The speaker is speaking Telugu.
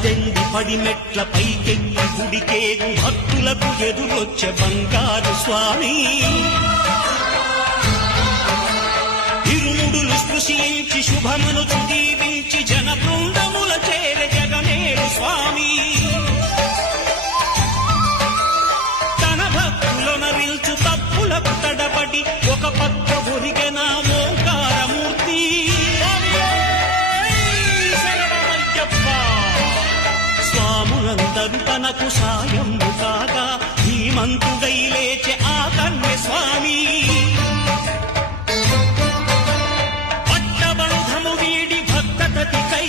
పద్దెంది పడిమెట్ల పైకెక్కి గుడికేగు భక్తులకు ఎదురొచ్చే బంగారు స్వామి ఇరుముడులు స్పృశించి శుభమును దీవించి జన బృందముల చేర జగమేడు స్వామి తన భక్తులను నిల్చు తప్పులకు తడబడి ఒక పక్క ఒరిగెన ఓంకారమూర్తి స్వాములందరూ తనకు సాయము కాగా ధీమంతుడై లేచె ఆ కన్య స్వామి పట్టబంధము వీడి భక్తతతికై